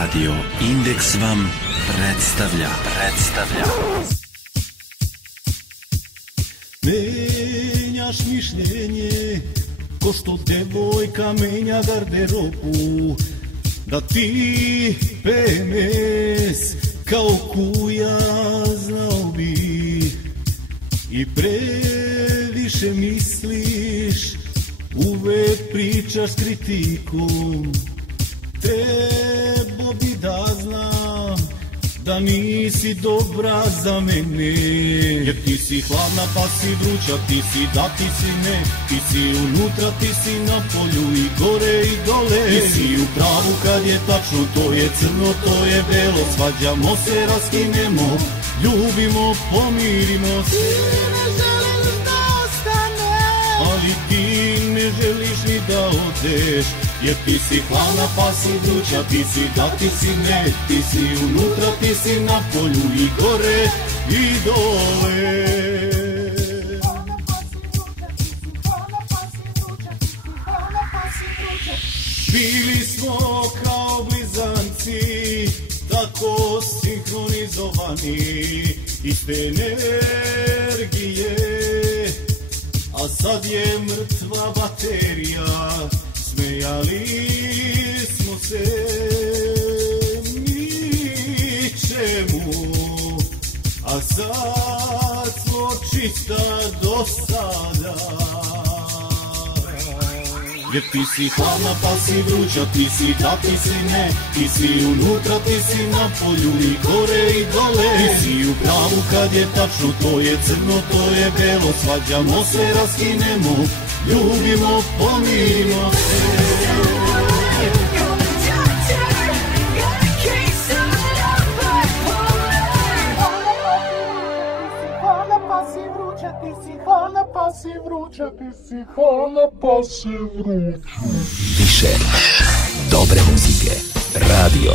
Radio Indeks vam predstavlja. Menjaš mišljenje ko što devojka menja garderobu, da ti PMS kao kuja znao bi i previše misliš, uvek pričaš s kritikom. Trebao bi da znam da nisi dobra za mene, jer ti si hladna pa si vruća, ti si da, ti si ne, ti si unutra, ti si na polju i gore i dole. Ti si u pravu kad je tačno, to je crno, to je belo, svađamo se, raskinemo, ljubimo, pomirimo se. Ali ti ne želiš ni da odeš, jer ti si hladna pa si vruća, ti si da, ti si ne, ti si unutra, ti si na polju i gore i dole. Bili smo kao blizanci, tako sinhronizovani, iste energije, a sad je mrtva baterija. Smejali smo se ničemu, a sad smo čista dosada. Jer ti si hladna pa si vruća, ti si da, ti si ne, ti si unutra, ti si na polju i gore i dole. Ti si u pravu kad je tačno, to je crno, to je belo, svađamo se, raskinemo, ljubimo, pomirimo se. Više dobre muzike. Radio